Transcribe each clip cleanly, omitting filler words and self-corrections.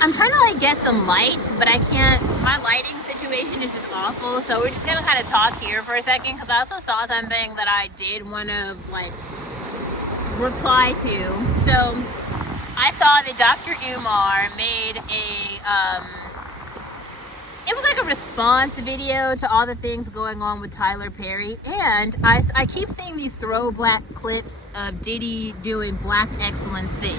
I'm trying to like get some light, but I can't. My lighting situation is just awful. So we're just gonna kind of talk here for a second because I also saw something that I did want to like reply to. So I saw that Dr. Umar made it was like a response video to all the things going on with Tyler Perry, and I keep seeing these throwback clips of Diddy doing black excellence things.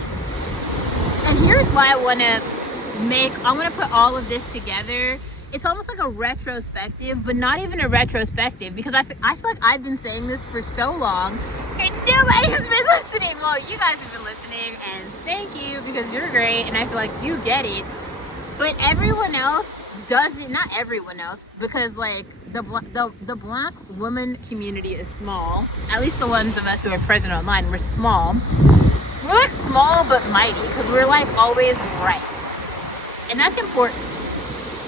And here's why I want to put all of this together. It's almost like a retrospective, but not even a retrospective, because I feel like I've been saying this for so long and nobody has been listening. Well, you guys have been listening, and thank you, because you're great and I feel like you get it. But everyone else does it. Not everyone else, because like the black woman community is small. At least the ones of us who are present online, we're small. We're like small but mighty, because we're like always right. And that's important.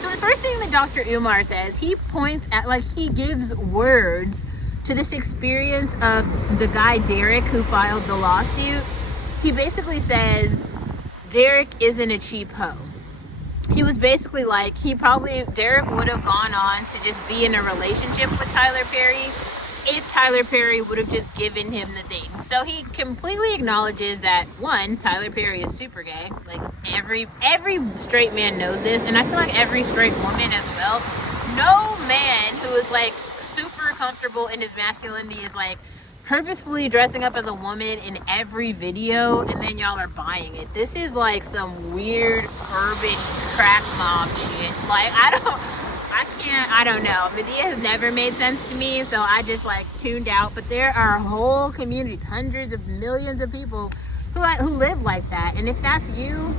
So the first thing that Dr. Umar says, he points at, like, he gives words to this experience of the guy Derek who filed the lawsuit. He basically says Derek isn't a cheap hoe. He was basically like, Derek would have gone on to just be in a relationship with Tyler Perry if Tyler Perry would have just given him the thing. So he completely acknowledges that, one, Tyler Perry is super gay. Like, every straight man knows this, and I feel like every straight woman as well. No man who is like super comfortable in his masculinity is like purposefully dressing up as a woman in every video, and then y'all are buying it. This is like some weird urban crack mob shit. Like, I don't know. Medea has never made sense to me, so I just like tuned out. But there are whole communities, hundreds of millions of people who live like that. And if that's you,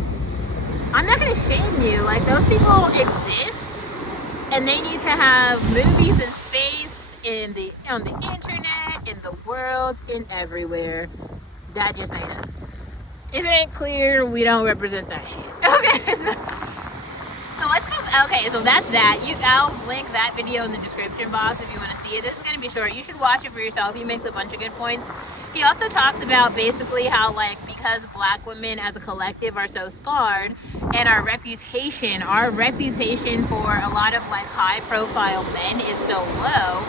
I'm not gonna shame you. Like, those people exist, and they need to have movies in space, on the internet, in the world, in everywhere. That just ain't us. If it ain't clear, we don't represent that shit. Okay, so let's go. Okay, so that's that. I'll link that video in the description box if you want to see it. This is going to be short. You should watch it for yourself. He makes a bunch of good points. He also talks about basically how, like, because black women as a collective are so scarred, and our reputation for a lot of like high profile men is so low,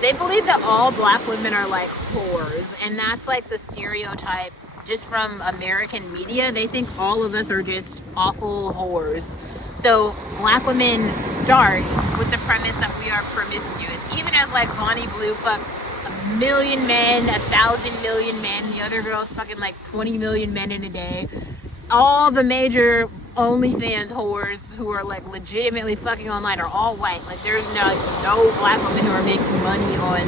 they believe that all black women are like whores, and that's like the stereotype just from American media. They think all of us are just awful whores. So black women start with the premise that we are promiscuous. Even as like Bonnie Blue fucks 1 million men, 1,000 million men, the other girls fucking like 20 million men in a day. All the major OnlyFans whores who are like legitimately fucking online are all white. Like, there's no black women who are making money on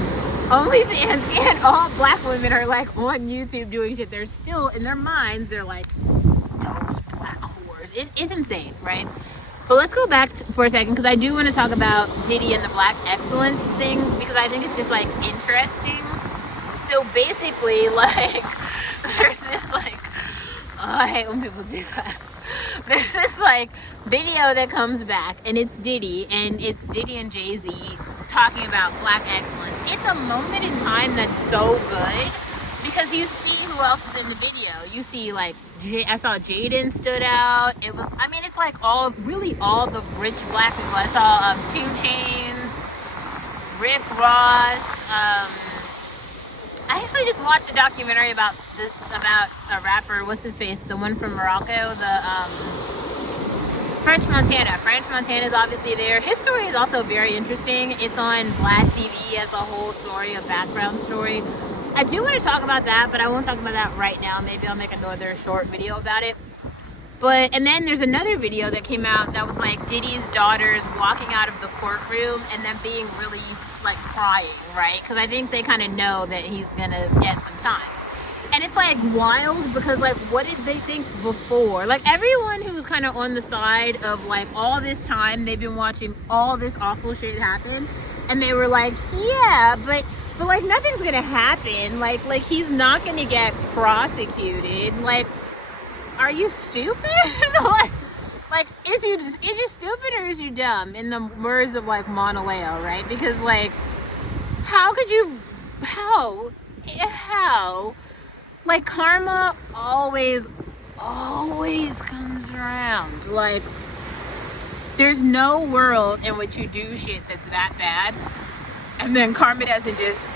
OnlyFans, and all black women are like on YouTube doing shit. They're still, in their minds, they're like, those black whores. It's insane, right? But let's go back for a second, because I do want to talk about Diddy and the black excellence things, because I think it's just like interesting. So basically, like, there's this like, I hate when people do that. There's this like video that comes back, and it's Diddy and Jay-Z talking about black excellence. It's a moment in time that's so good, because you see who else is in the video. You see like I saw Jaden stood out. It's like all the rich black people. I saw 2 Chainz, Rick Ross. I actually just watched a documentary about a rapper, what's his face, the one from Morocco, French Montana. French Montana is obviously there. His story is also very interesting. It's on Vlad TV as a whole story, a background story. I do want to talk about that, but I won't talk about that right now. Maybe I'll make another short video about it. And then there's another video that came out that was like Diddy's daughters walking out of the courtroom and then being really like crying, right? Because I think they kind of know that he's gonna get some time. And it's like wild, because like, what did they think before? Like, everyone who was kind of on the side of like all this time, they've been watching all this awful shit happen, and they were like, yeah, but like nothing's gonna happen. Like he's not gonna get prosecuted. Like, are you stupid? like is you stupid or is you dumb? In the words of like Mauna Leo, right? Because like, how like, karma always always comes around. Like, there's no world in which you do shit that's that bad and then karma doesn't just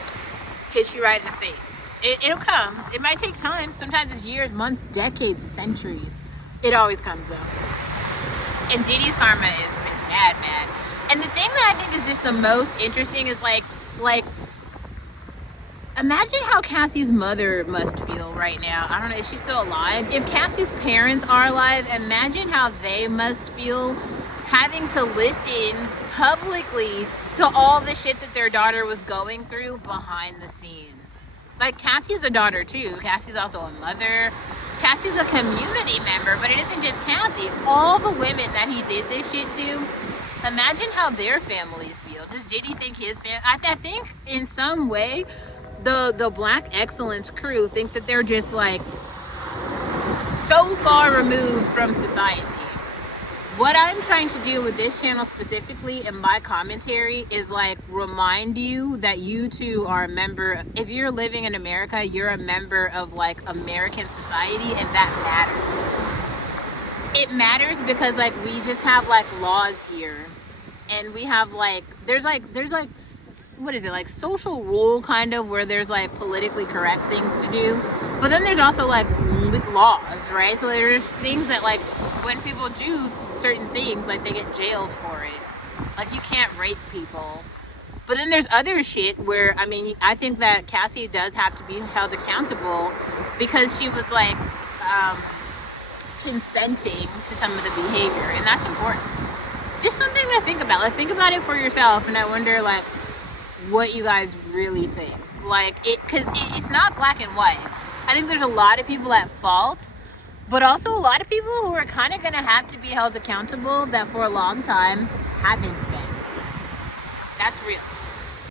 hit you right in the face. It'll come. It might take time. Sometimes it's years, months, decades, centuries. It always comes though. And Diddy's karma is mad. And the thing that I think is just the most interesting is like imagine how Cassie's mother must feel right now. I don't know, is she still alive? If Cassie's parents are alive, imagine how they must feel having to listen publicly to all the shit that their daughter was going through behind the scenes. Like, Cassie's a daughter too. Cassie's also a mother. Cassie's a community member, but it isn't just Cassie. All the women that he did this shit to, imagine how their families feel. Does Diddy think his family... I think in some way, the Black Excellence crew think that they're just like so far removed from society. What I'm trying to do with this channel specifically in my commentary is like remind you that you too are a member. If you're living in America, you're a member of like American society, and that matters. It matters because like we just have like laws here, and we have like there's like what is it, like social rule kind of, where there's like politically correct things to do, but then there's also like laws, right? So there's things that like when people do certain things, like they get jailed for it. Like you can't rape people. But then there's other shit where, I mean, I think that Cassie does have to be held accountable because she was like consenting to some of the behavior, and that's important. Just something to think about. Like, think about it for yourself, and I wonder like what you guys really think. Like, because it's not black and white. I think there's a lot of people at fault, but also a lot of people who are kind of going to have to be held accountable that for a long time haven't been. That's real.